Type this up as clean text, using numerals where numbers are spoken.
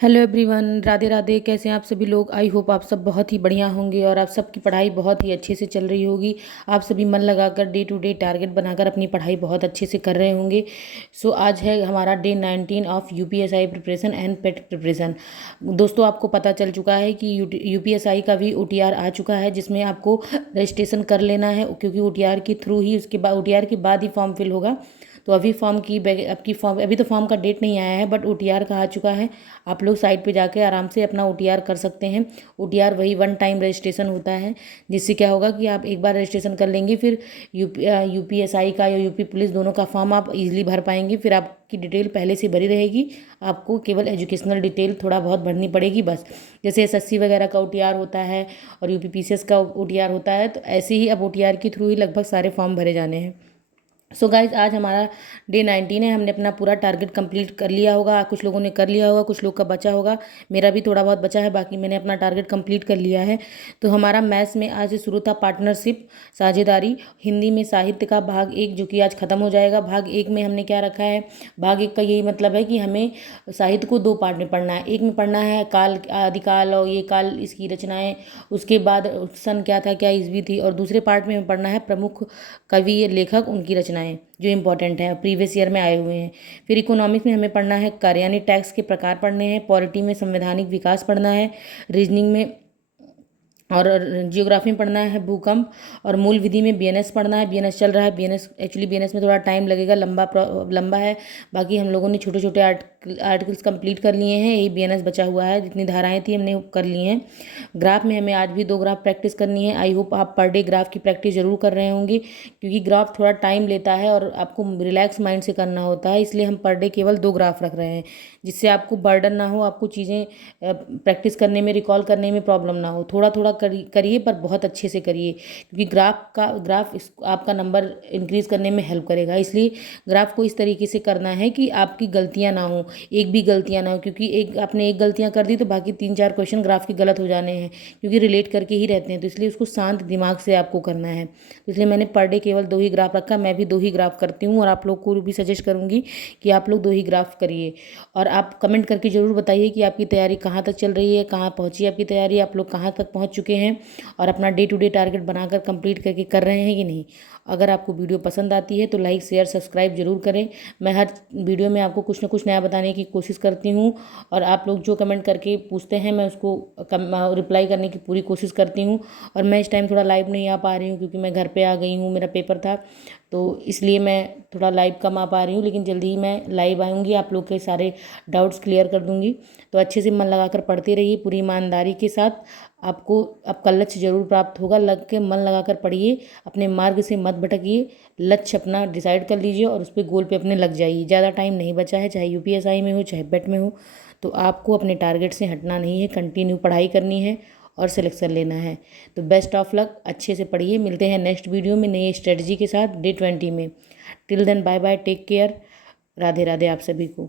Hello everyone, Radhe Radhe. कैसे हैं आप सभी लोग? आई होप आप सब बहुत ही बढ़िया होंगे और आप सबकी पढ़ाई बहुत ही अच्छे से चल रही होगी। आप सभी मन लगाकर डे टू डे टारगेट बनाकर अपनी पढ़ाई बहुत अच्छे से कर रहे होंगे। सो आज है हमारा day 19 of UPSI preparation and pet preparation. दोस्तों, आपको पता चल चुका है कि यूपीएसआई का भी ओटीआर आ चुका है, जिसमें आपको रजिस्ट्रेशन कर लेना है, क्योंकि ओटीआर के थ्रू ही उसके बाद ओटीआर के बाद ही फॉर्म फिल होगा। तो अभी आपकी फॉर्म अभी तो फॉर्म का डेट नहीं आया है, बट ओटीआर का आ चुका है। आप लोग साइट पे जाके आराम से अपना ओटीआर कर सकते हैं। ओटीआर वही वन टाइम रजिस्ट्रेशन होता है, जिससे क्या होगा कि आप एक बार रजिस्ट्रेशन कर लेंगे, फिर यूपीएसआई का या यूपी पुलिस दोनों का फॉर्म आप इजीली भर पाएंगे। फिर आपकी डिटेल पहले से भरी रहेगी, आपको केवल एजुकेशनल डिटेल थोड़ा बहुत भरनी पड़ेगी बस। जैसे एसएससी वगैरह का ओटीआर होता है और यूपीपीसीएस का ओटीआर होता है, तो ऐसे ही अब ओटीआर के थ्रू ही लगभग सारे फॉर्म भरे जाने हैं। सो गाइज, आज हमारा डे 19 है। हमने अपना पूरा टारगेट कंप्लीट कर लिया होगा। कुछ लोगों ने कर लिया होगा, कुछ लोग का बचा होगा। मेरा भी थोड़ा बहुत बचा है, बाकी मैंने अपना टारगेट कंप्लीट कर लिया है। तो हमारा मैथ्स में आज शुरू था पार्टनरशिप, साझेदारी। हिंदी में साहित्य का भाग 1, जो कि आज खत्म हो जाएगा। भाग 1 में हमने क्या रखा है? भाग 1 का यही मतलब है कि हमें साहित्य को 2 पार्ट में पढ़ना है। एक में पढ़ना है काल, आदिकाल और ये काल, इसकी रचनाएं, उसके बाद सन क्या था, क्या ईस्वी थी, और दूसरे पार्ट में हमें पढ़ना है प्रमुख कवि लेखक, उनकी रचनाएं जो इंपॉर्टेंट है, प्रीवियस ईयर में आए हुए हैं। फिर इकोनॉमिक्स में हमें पढ़ना है कर, यानी टैक्स के प्रकार पढ़ने हैं। पॉलिटी में संवैधानिक विकास पढ़ना है। रीजनिंग में और जियोग्राफी में पढ़ना है भूकंप। और मूल विधि में बीएनएस पढ़ना है। बीएनएस चल रहा है। बीएनएस में थोड़ा टाइम लगेगा, लंबा है। बाकी हम लोगों ने छोटे छोटे आर्टिकल्स कंप्लीट कर लिए हैं, यही बीएनएस बचा हुआ है। जितनी धाराएं थी हमने कर ली हैं। ग्राफ में हमें आज भी 2 ग्राफ प्रैक्टिस करनी है। आई होप आप पर डे ग्राफ की प्रैक्टिस जरूर कर रहे होंगे, क्योंकि ग्राफ थोड़ा टाइम लेता है और आपको रिलैक्स माइंड से करना होता है। इसलिए हम पर डे केवल 2 ग्राफ रख रहे हैं, जिससे आपको बर्डन ना हो, आपको चीज़ें प्रैक्टिस करने में, रिकॉल करने में प्रॉब्लम ना हो। थोड़ा थोड़ा करिए, पर बहुत अच्छे से करिए, क्योंकि ग्राफ आपका नंबर इंक्रीज करने में हेल्प करेगा। इसलिए ग्राफ को इस तरीके से करना है कि आपकी गलतियां ना हो, एक भी गलतियां ना हो, क्योंकि आपने एक गलतियां कर दी तो बाकी 3-4 क्वेश्चन ग्राफ के गलत हो जाने हैं, क्योंकि रिलेट करके ही रहते हैं। तो इसलिए उसको शांत दिमाग से आपको करना है। तो इसलिए मैंने पर डे केवल 2 ही ग्राफ रखा। मैं भी 2 ही ग्राफ करती हूँ, और आप लोग को भी सजेस्ट करूँगी कि आप लोग 2 ही ग्राफ करिए। और आप कमेंट करके ज़रूर बताइए कि आपकी तैयारी कहाँ तक चल रही है, कहाँ पहुँची आपकी तैयारी, आप लोग कहाँ तक पहुँच चुके हैं, और अपना डे टू डे टारगेट बनाकर कंप्लीट करके कर रहे हैं कि नहीं। अगर आपको वीडियो पसंद आती है तो लाइक शेयर सब्सक्राइब जरूर करें। मैं हर वीडियो में आपको कुछ ना कुछ नया बताने की कोशिश करती हूँ, और आप लोग जो कमेंट करके पूछते हैं मैं उसको रिप्लाई करने की पूरी कोशिश करती हूँ। और मैं इस टाइम थोड़ा लाइव नहीं आ पा रही हूँ, क्योंकि मैं घर पे आ गई हूँ, मेरा पेपर था, तो इसलिए मैं थोड़ा लाइव कम आ पा रही हूँ। लेकिन जल्दी ही मैं लाइव आऊँगी, आप लोग के सारे डाउट्स क्लियर कर दूँगी। तो अच्छे से मन लगाकर पढ़ते रहिए, पूरी ईमानदारी के साथ। आपका लक्ष्य जरूर प्राप्त होगा। लग के मन लगाकर पढ़िए, अपने मार्ग से मत भटकिए। लक्ष्य अपना डिसाइड कर लीजिए और उस पर गोल पे अपने लग जाइए। ज़्यादा टाइम नहीं बचा है, चाहे यूपीएसआई में हो चाहे बेट में हो। तो आपको अपने टारगेट से हटना नहीं है, कंटिन्यू पढ़ाई करनी है और सिलेक्शन लेना है। तो बेस्ट ऑफ लक, अच्छे से पढ़िए। मिलते हैं नेक्स्ट वीडियो में नई स्ट्रेटजी के साथ डे 20 में। Till then bye bye, take care. Radhe Radhe आप सभी को।